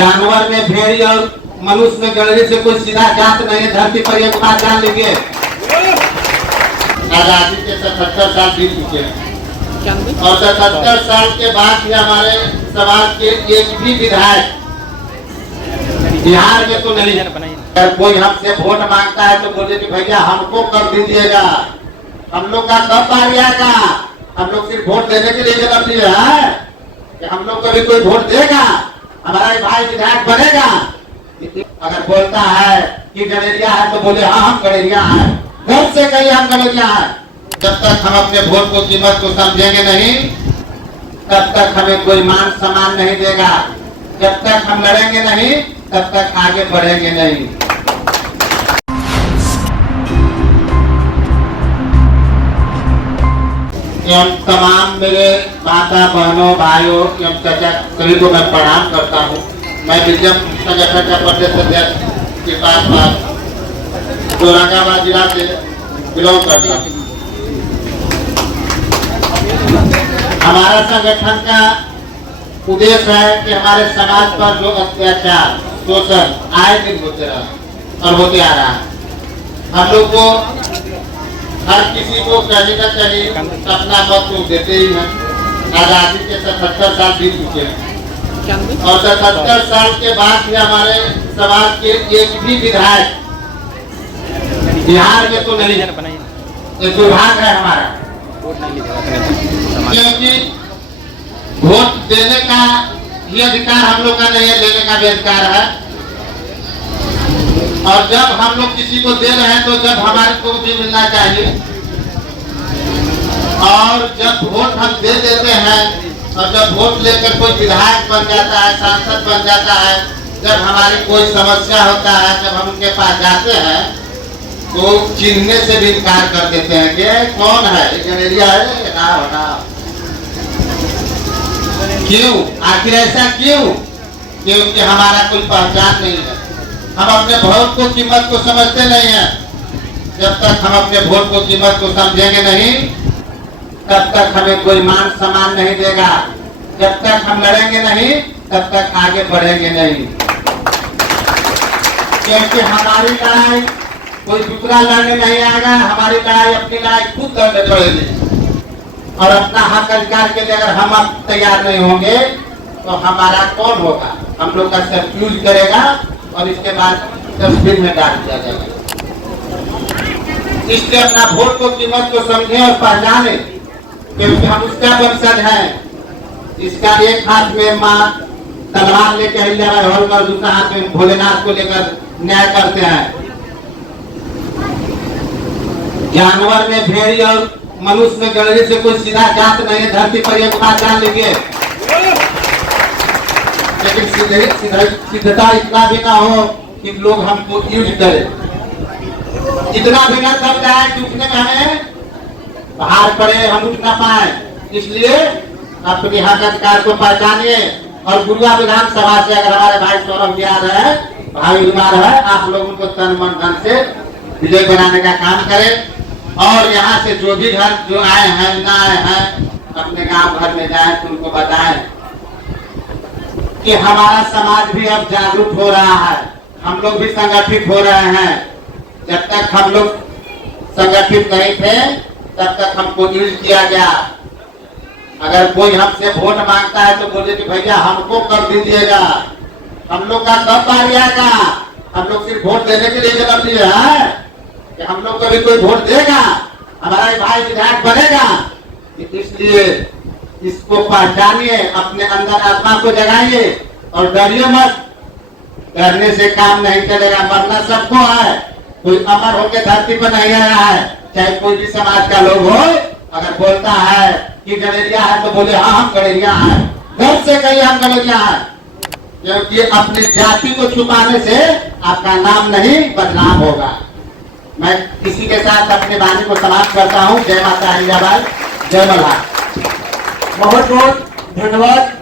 जानवर में भेड़ी और मनुष्य में गणरी से कोई सीधा जात नहीं है। धरती पर एक बात जान लीजिए, आजादी के 77 साल बीत चुके हैं और 77 साल के बाद भी हमारे समाज के एक भी विधायक बिहार में तो नहीं। अगर कोई हमसे वोट मांगता है तो बोले कि भैया हमको कर दीजिएगा, हम लोग का कब बारी आएगा। हम लोग सिर्फ वोट देने के लिए जन्म लिए हैं कि हम लोग कभी कोई वोट देगा, हमारा भाई विधायक बनेगा। अगर बोलता है कि गणेरिया है तो बोले हाँ हम गणेरिया हैं, घर से कहीं हम गणेरिया हैं। जब तक हम अपने वोट को कीमत को समझेंगे नहीं तब तक हमें कोई मान सम्मान नहीं देगा। जब तक हम लड़ेंगे नहीं तब तक आगे बढ़ेंगे नहीं। एवं तमाम मेरे माता बहनों भाइयों एवं चाचा सभी को मैं प्रणाम करता हूँ। मैं विजय संगठन का प्रदेश अध्यक्ष के पास औरंगाबाद जिला से बिलोंग करता हूँ। हमारा संगठन का उद्देश्य है कि हमारे समाज पर जो अत्याचार शोषण आए दिन होते रहा और होते आ रहा है, हम लोग को हर किसी को कहीं न कहीं अपना मत तो देते ही हैं। आजादी के 77 साल बीत चुके हैं और 77 साल के बाद भी हमारे समाज के एक भी विधायक बिहार में तो नहीं। ये दुर्भाग्य है हमारा, क्योंकि वोट देने का ये अधिकार हम लोग का नहीं है, लेने का भी अधिकार है। और जब हम लोग किसी को दे रहे हैं तो जब हमारे को भी मिलना चाहिए। और जब वोट हम दे देते हैं और जब वोट लेकर कोई विधायक बन जाता है, सांसद बन जाता है, जब हमारी कोई समस्या होता है, जब हम उनके पास जाते हैं तो चिन्हने से भी इनकार कर देते हैं कि कौन है, गणेरिया है ना। क्यों, आखिर ऐसा क्यों? क्योंकि हमारा कोई पहचान नहीं है। हम अपने वोट को कीमत को समझते नहीं है। जब तक हम अपने वोट को कीमत को समझेंगे नहीं तब तक हमें कोई मान सम्मान नहीं देगा। जब तक हम लड़ेंगे नहीं तब तक आगे बढ़ेंगे नहीं। क्योंकि हमारी लड़ाई कोई दूसरा लड़ने नहीं आएगा, हमारी लड़ाई अपनी लड़ाई खुद लड़ने पड़ेगी। और अपना हक अधिकार के लिए अगर हम अब तैयार नहीं होंगे तो हमारा कौन होगा? हम लोग का सिर्फ यूज करेगा और इसके बाद डस्टबिन में डाल दिया जाएगा। इसलिए अपना वोट को कीमत को समझें और पहचाने, क्योंकि हम उसका वंशज हैं। इसका एक हाथ में माँ तलवार लेकर अहिल्याबाई होलकर, दूसरा हाथ में भोलेनाथ को लेकर न्याय करते हैं। जानवर में भेड़ी और मनुष्य में गणरी से कोई सीधा जात नहीं है। धरती पर एक बात जान लीजिए, लेकिन सिद्धता इतना भी ना हो कि लोग हमको यूज करें। इतना भी ना दब जाए कि उठने में हमें बाहर पड़े, हम उठ ना पाए। इसलिए अपने हक अधिकार को पहचानिए। और गुरुआ विधानसभा से अगर हमारे भाई सौरभ याद है, भाई बीमार है, आप लोग उनको तन मन धन से विजय बनाने का काम करें। और यहाँ से जो भी घर जो आए हैं ना आए हैं, अपने गांव घर में जाएं तो उनको बताएं कि हमारा समाज भी अब जागरूक हो रहा है, हम लोग भी संगठित हो रहे हैं। जब तक हम लोग संगठित नहीं थे तब तक हमको यूज किया गया। अगर कोई हमसे वोट मांगता है तो बोले कि भैया हमको कर दीजिएगा, हम लोग का कब बारी आएगा। हम लोग सिर्फ वोट देने के लिए जन्म लिए हैं कि हम लोग कभी कोई वोट देगा, हमारा भाई विधायक बनेगा। इसलिए इसको पहचानिए, अपने अंदर आत्मा को जगाइए और डरिए मत। डरने से काम नहीं चलेगा। मरना सबको है, कोई अमर होकर धरती पर नहीं आया है। चाहे कोई भी समाज का लोग हो, अगर बोलता है कि गणेरिया है तो बोले हाँ हम गणेरिया हैं, घर से कहीं हम गणेरिया हैं। क्योंकि अपनी जाति को छुपाने से आपका नाम नहीं बदनाम होगा। मैं इसी के साथ अपने वाणी को समाप्त करता हूँ। जय माता अहिल्याबाई, जय मल्हार। बहुत बहुत धन्यवाद।